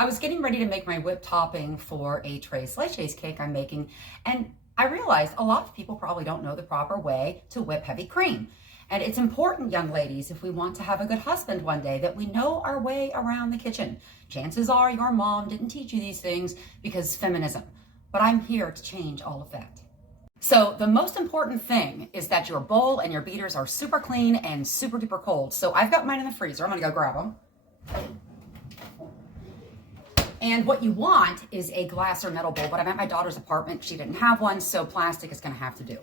I was getting ready to make my whipped topping for a Tres Leches cake I'm making, and I realized a lot of people probably don't know the proper way to whip heavy cream. And it's important, young ladies, if we want to have a good husband one day, that we know our way around the kitchen. Chances are your mom didn't teach you these things because feminism, but I'm here to change all of that. So the most important thing is that your bowl and your beaters are super clean and super duper cold. So I've got mine in the freezer. I'm gonna go grab them. And what you want is a glass or metal bowl, but I'm at my daughter's apartment. She didn't have one, so plastic is gonna have to do.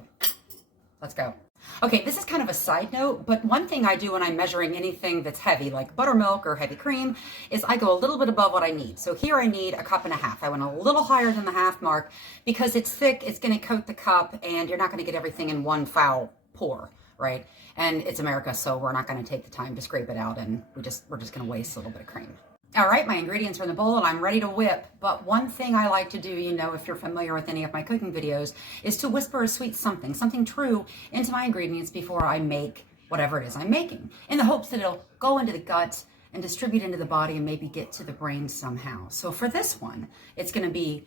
Let's go. Okay, this is kind of a side note, but one thing I do when I'm measuring anything that's heavy, like buttermilk or heavy cream, is I go a little bit above what I need. So here I need 1.5 cups. I went a little higher than the half mark because it's thick, it's gonna coat the cup, and you're not gonna get everything in one foul pour, right? And it's America, so we're not gonna take the time to scrape it out, and we're just gonna waste a little bit of cream. All right, my ingredients are in the bowl and I'm ready to whip. But one thing I like to do, you know, if you're familiar with any of my cooking videos, is to whisper a sweet something true into my ingredients before I make whatever it is I'm making, in the hopes that it'll go into the gut and distribute into the body and maybe get to the brain somehow. So for this one, it's gonna be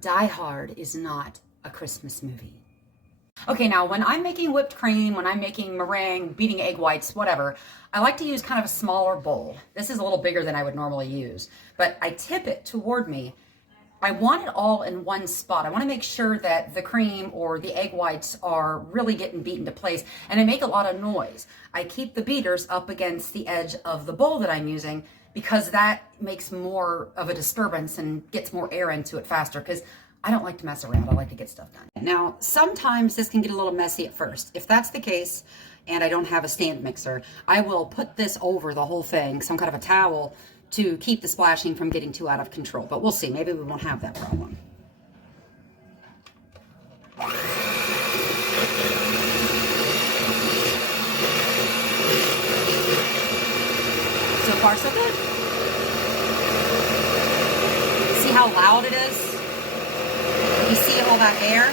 Die Hard is not a Christmas movie. Okay, now when I'm making whipped cream, when I'm making meringue, beating egg whites, whatever, I like to use kind of a smaller bowl. This is a little bigger than I would normally use, but I tip it toward me. I want it all in one spot. I want to make sure that the cream or the egg whites are really getting beaten to place, and I make a lot of noise. I keep the beaters up against the edge of the bowl that I'm using because that makes more of a disturbance and gets more air into it faster, because I don't like to mess around. I like to get stuff done. Now, sometimes this can get a little messy at first. If that's the case, and I don't have a stand mixer, I will put this over the whole thing, some kind of a towel, to keep the splashing from getting too out of control. But we'll see. Maybe we won't have that problem. So far, so good. See how loud it is? You see all that air?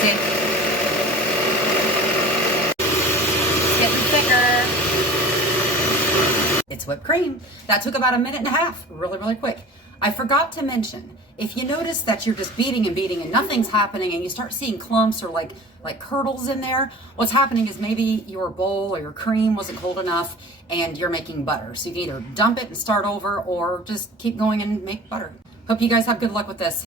See? It's getting thicker. It's whipped cream. That took about 1.5 minutes, really quick. I forgot to mention, if you notice that you're just beating and nothing's happening and you start seeing clumps or like curdles in there, what's happening is maybe your bowl or your cream wasn't cold enough and you're making butter. So you can either dump it and start over or just keep going and make butter. Hope you guys have good luck with this.